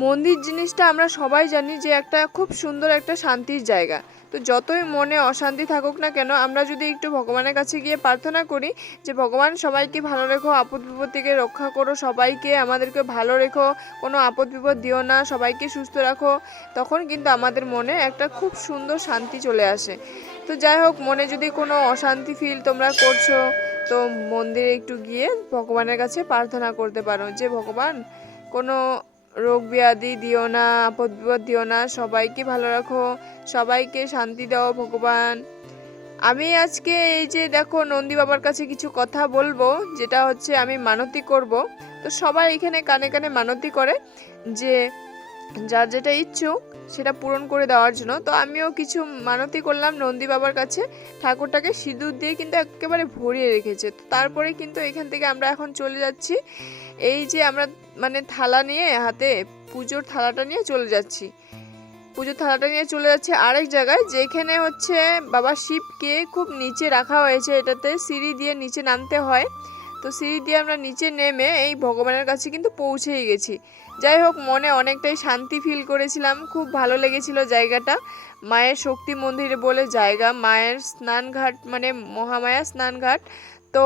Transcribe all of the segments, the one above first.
মন্দির জিনিসটা আমরা সবাই জানি যে একটা খুব সুন্দর একটা শান্তির জায়গা। তো যতই মনে অশান্তি থাকুক না কেন, আমরা যদি একটু ভগবানের কাছে গিয়ে প্রার্থনা করি যে ভগবান সবাইকে ভালো রেখো, আপদ বিপদ থেকে রক্ষা করো, সবাইকে আমাদেরকে ভালো রেখো, কোনো আপদ বিপদ দিও না, সবাইকে সুস্থ রাখো, তখন কিন্তু আমাদের মনে একটা খুব সুন্দর শান্তি চলে আসে। তো যাই হোক, মনে যদি কোনো অশান্তি ফিল তোমরা করছো, তো মন্দিরে একটু গিয়ে ভগবানের কাছে প্রার্থনা করতে পারো যে ভগবান কোনো রোগ ব্যাধি দিও না, আপদ বিপদ দিও না, সবাইকে ভালো রাখো, সবাইকে শান্তি দাও ভগবান। আমি আজকে এই যে দেখো নন্দী বাবার কাছে কিছু কথা বলবো, যেটা হচ্ছে আমি মানতি করব। তো সবাই এখানে কানে কানে মানতি করে যে যার যেটা ইচ্ছুক সেটা পূরণ করে দেওয়ার জন্য। তো আমিও কিছু মানতি করলাম নন্দী বাবার কাছে। ঠাকুরটাকে সিঁদুর দিয়ে কিন্তু একেবারে ভরিয়ে রেখেছে। তো তারপরে কিন্তু এখান থেকে আমরা এখন চলে যাচ্ছি, এই যে আমরা মানে থালা নিয়ে হাতে, পুজোর থালাটা নিয়ে চলে যাচ্ছি। পুজোর থালাটা নিয়ে চলে যাচ্ছে আরেক জায়গায়, যেখানে হচ্ছে বাবা শিবকে খুব নিচে রাখা হয়েছে। এটাতে সিঁড়ি দিয়ে নিচে নামতে হয়। তো সিঁড়ি দিয়ে আমরা নিচে নেমে এই ভগবানের কাছে কিন্তু পৌঁছেই গেছি। যাই হোক, মনে অনেকটাই শান্তি ফিল করেছিলাম, খুব ভালো লেগেছিল জায়গাটা। মায়ের শক্তি মন্দির বলে জায়গা, মায়ের স্নানঘাট মানে মহামায়া স্নানঘাট। তো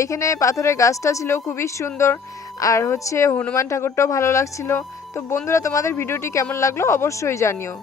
এইখানে পাথরের গাছটা ছিল খুবই সুন্দর, আর হচ্ছে হনুমান ঠাকুরটাও ভালো লাগছিল। তো বন্ধুরা, তোমাদের ভিডিওটি কেমন লাগলো অবশ্যই জানিও।